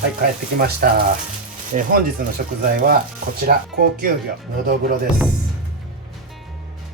はい、帰ってきました。本日の食材はこちら、高級魚のどぐろです。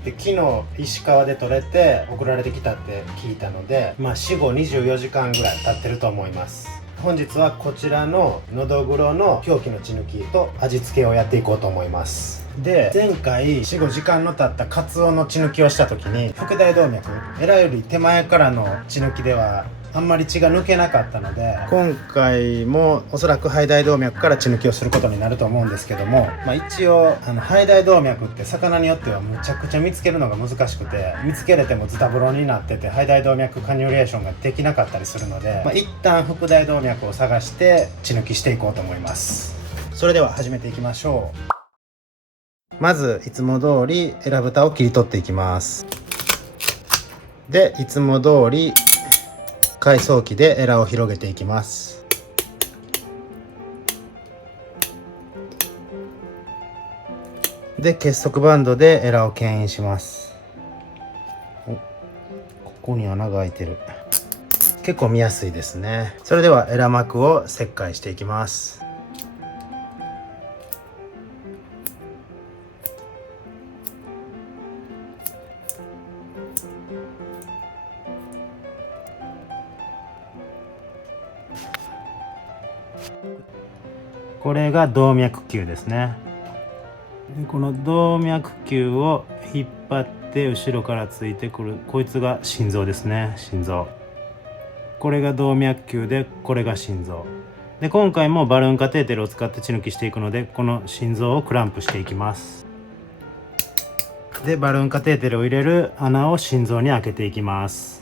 で、昨日石川で取れて送られてきたって聞いたので、死後24時間ぐらい経ってると思います。本日はこちらののどぐろの表記の血抜きと味付けをやっていこうと思います。で、前回4、5時間の経ったカツオの血抜きをした時に、腹大動脈、エラより手前からの血抜きではあんまり血が抜けなかったので、今回もおそらく肺大動脈から血抜きをすることになると思うんですけども、一応肺大動脈って魚によってはむちゃくちゃ見つけるのが難しくて、見つけれてもズタボロになってて肺大動脈カニュレーションができなかったりするので、一旦腹大動脈を探して血抜きしていこうと思います。それでは始めていきましょう。まずいつも通りエラ蓋を切り取っていきます。で、いつも通り海藻機でエラを広げていきます。で、結束バンドでエラを牽引します。ここに穴が開いてる。結構見やすいですね。それではエラ膜を切開していきます。これが動脈球ですね。この動脈球を引っ張って後ろからついてくる、こいつが心臓ですね。心臓。これが動脈球で、これが心臓で、今回もバルーンカテーテルを使って血抜きしていくので、この心臓をクランプしていきます。で、バルーンカテーテルを入れる穴を心臓に開けていきます。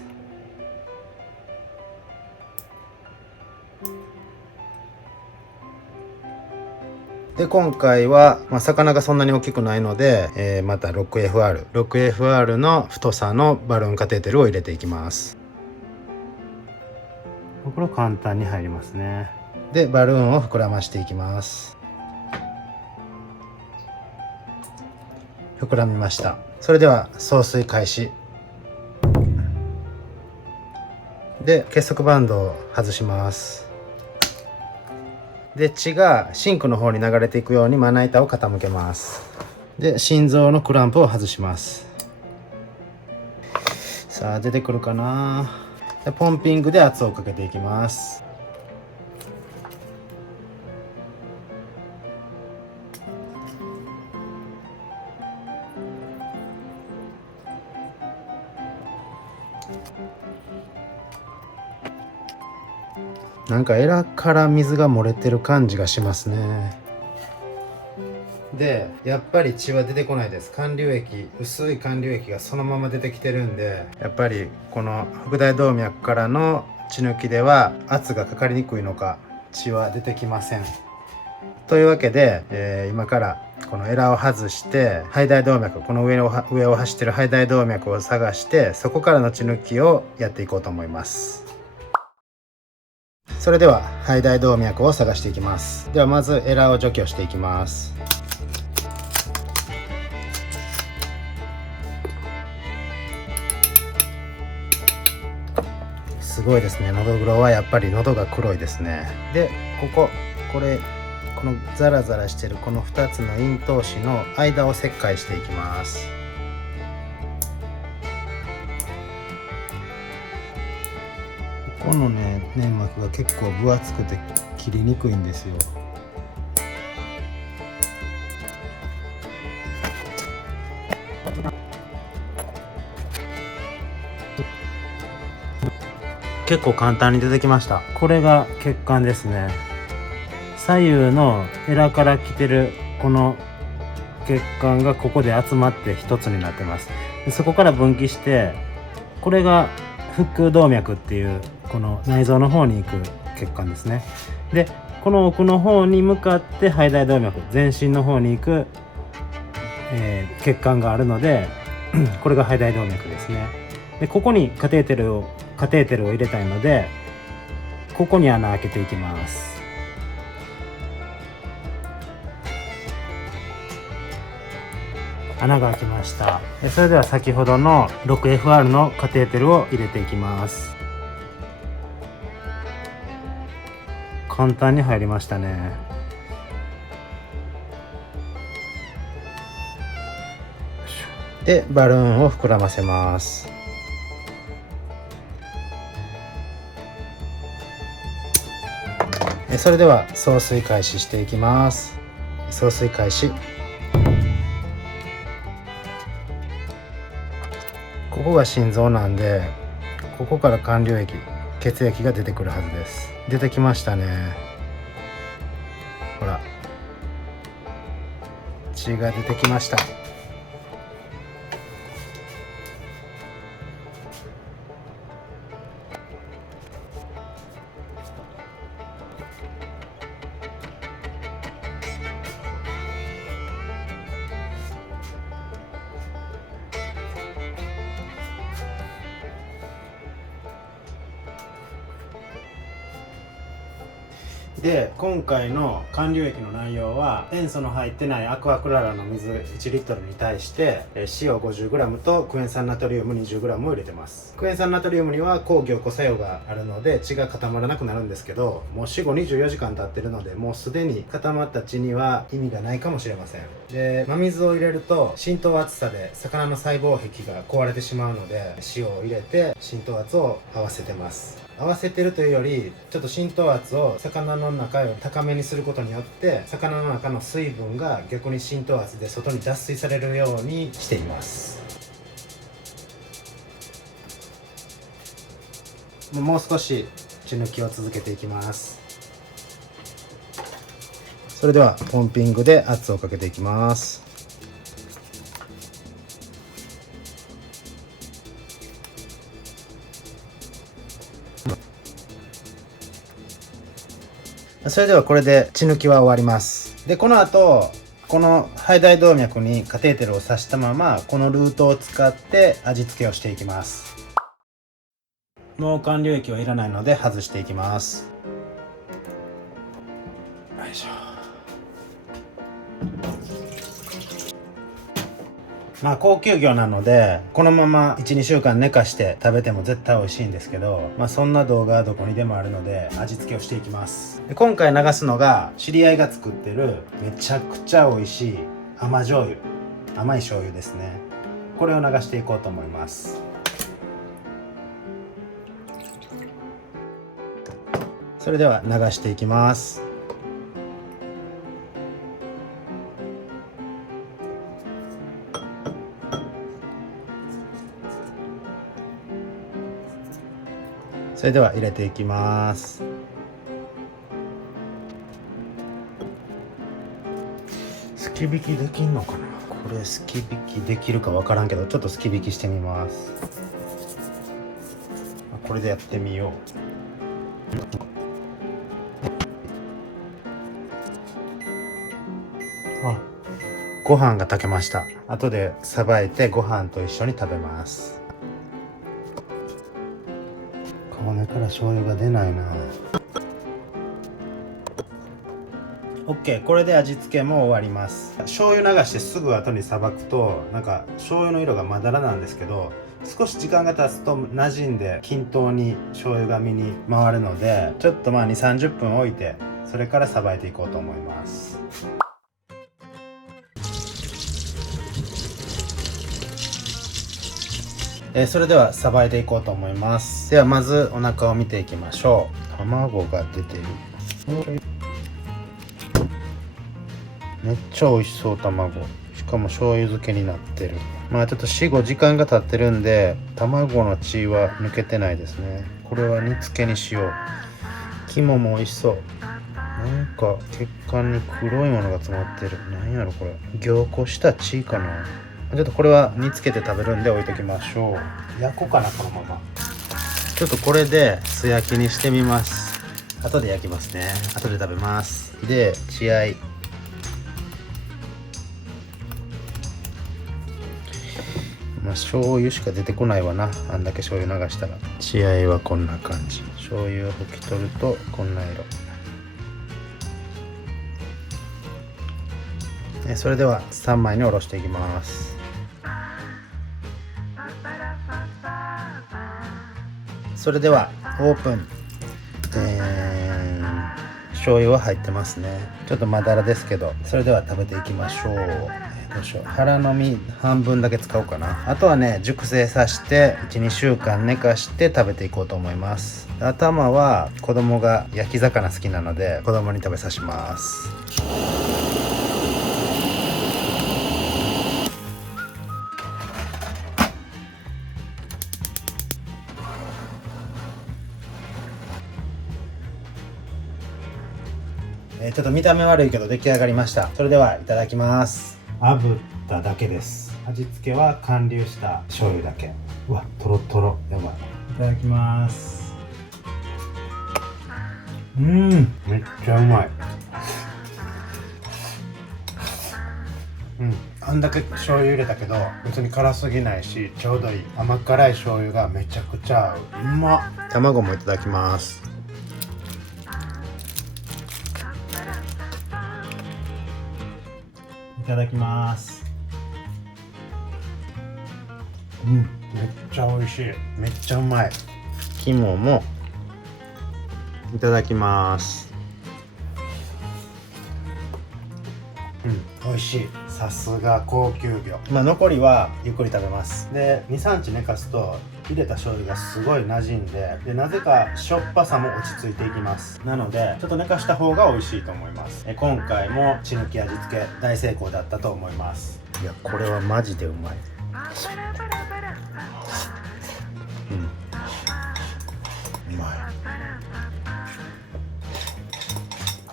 で、今回は、魚がそんなに大きくないので、また 6FR の太さのバルーンカテーテルを入れていきます。これは簡単に入りますね。で、バルーンを膨らましていきます。膨らみました。それでは送水開始。で、結束バンドを外します。で、血がシンクの方に流れていくようにまな板を傾けます。で、心臓のクランプを外します。さあ、出てくるかな。で、ポンピングで圧をかけていきます。なんかエラから水が漏れてる感じがしますね。で、やっぱり血は出てこないです。管流液、薄い管流液がそのまま出てきてるんで、やっぱりこの腹大動脈からの血抜きでは圧がかかりにくいのか、血は出てきません。というわけで、今からこのエラを外して肺大動脈、この上を走ってる肺大動脈を探して、そこからの血抜きをやっていこうと思います。それでは肺大動脈を探していきます。ではまずエラを除去していきます。すごいですね。のどぐろはやっぱり喉が黒いですね。で、このザラザラしてるこの2つの咽頭歯の間を切開していきます。ここのね、粘膜が結構分厚くて切りにくいんですよ。結構簡単に出てきました。これが血管ですね。左右のエラから来てるこの血管がここで集まって一つになってます。で、そこから分岐して、これが腹動脈っていうこの内臓の方に行く血管ですね。で、この奥の方に向かって肺大動脈、全身の方に行く、血管があるのでこれが肺大動脈ですね。で、ここにカテーテルを入れたいので、ここに穴開けていきます。穴が開きました。それでは先ほどの 6FR のカテーテルを入れていきます。簡単に入りましたね。でバルーンを膨らませます。それでは送水開始していきます。送水開始。ここが心臓なんで、ここから管流液、血液が出てくるはずです。出てきましたね。ほら、血が出てきました。で今回の管流液の内容は、塩素の入ってないアクアクララの水1リットルに対して塩 50g とクエン酸ナトリウム 20g を入れてます。クエン酸ナトリウムには抗凝固作用があるので血が固まらなくなるんですけど、もう死後24時間経ってるので、もうすでに固まった血には意味がないかもしれません。で真水を入れると浸透圧差で魚の細胞壁が壊れてしまうので、塩を入れて浸透圧を合わせてます。合わせてるというより、ちょっと浸透圧を魚の中より高めにすることによって、魚の中の水分が逆に浸透圧で外に脱水されるようにしています。もう少し血抜きを続けていきます。それではポンピングで圧をかけていきます。それではこれで血抜きは終わります。でこの後、この肺大動脈にカテーテルを刺したまま、このルートを使って味付けをしていきます。もう管流液はいらないので外していきます。よいしょ。高級魚なのでこのまま 1,2 週間寝かして食べても絶対美味しいんですけど、そんな動画はどこにでもあるので味付けをしていきます。で今回流すのが知り合いが作ってるめちゃくちゃ美味しい甘醤油、甘い醤油ですね。これを流していこうと思います。それでは流していきます。それでは入れていきます。すき引きできんのかな。これすき引きできるかわからんけど、ちょっとすき引きしてみます。これでやってみよう。ご飯が炊けました。後でさばいてご飯と一緒に食べます。皮から醤油が出ないな。 OK、 これで味付けも終わります。醤油流してすぐ後にさばくとなんか醤油の色がまだらなんですけど、少し時間が経つと馴染んで均等に醤油が身に回るので、ちょっと2、30分置いてそれからさばいていこうと思います。それではさばいていこうと思います。ではまずお腹を見ていきましょう。卵が出てる。めっちゃ美味しそう。卵、しかも醤油漬けになってる。ちょっと4、5時間が経ってるんで卵の血は抜けてないですね。これは煮付けにしよう。肝も美味しそう。なんか血管に黒いものが詰まってる。なんやろこれ。凝固した血かな。ちょっとこれは煮つけて食べるんで置いときましょう。焼こうかな、このまま。ちょっとこれで素焼きにしてみます。後で焼きますね。後で食べます。で血合い、醤油しか出てこないわな。あんだけ醤油流したら。血合いはこんな感じ。醤油を拭き取るとこんな色。それでは3枚におろしていきます。それではオープン。醤油は入ってますね。ちょっとまだらですけど、それでは食べていきましょう。どうしよう、腹の身半分だけ使おうかな。あとはね、熟成させて 1,2 週間寝かして食べていこうと思います。頭は子供が焼き魚好きなので子供に食べさせます。ちょっと見た目悪いけど出来上がりました。それではいただきます。炙っただけです。味付けは完流した醤油だけ。うわ、トロトロ、やばい。いただきます。めっちゃうまい。あんだけ醤油入れたけど別に辛すぎないし、ちょうどいい甘辛い醤油がめちゃくちゃ合う。うまっ。卵もいただきます。いただきます。めっちゃ美味しい。めっちゃうまい。肝もいただきます。美味しい。さすが高級魚。残りはゆっくり食べます。で、2、3日寝かすと入れた醤油がすごい馴染んで、なぜかしょっぱさも落ち着いていきます。なのでちょっと寝かした方が美味しいと思います。今回も血抜き味付け大成功だったと思います。いや、これはマジでうまい。うまい。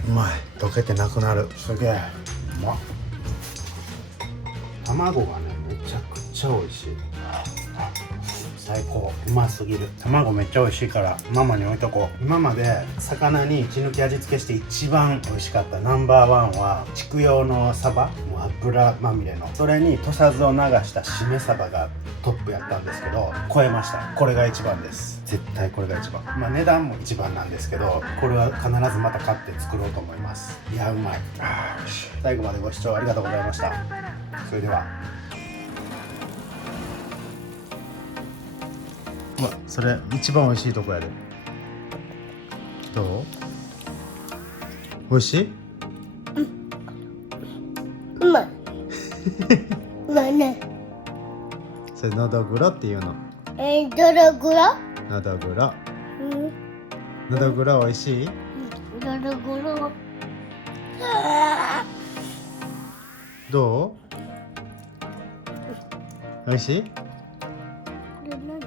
うまい。溶けてなくなる。すげえうまっ。卵がね、めちゃくちゃ美味しい。最高。うますぎる。卵めっちゃ美味しいからママに置いとこう。今まで魚に血抜き味付けして一番美味しかったナンバーワンは畜用のサバ、もう油まみれの、それに土佐酢を流したしめサバがトップやったんですけど、超えました。これが一番です。絶対これが一番。値段も一番なんですけど、これは必ずまた買って作ろうと思います。いや、うまい。最後までご視聴ありがとうございました。それでは。うわ、それ一番美味しいとこやで。どう？美味しい？うまい。うまいね。それのどぐろっていうの。どれぐらい？のどぐろ。のどぐろ美味しい？どれぐらい？どう？美味しい？これ何？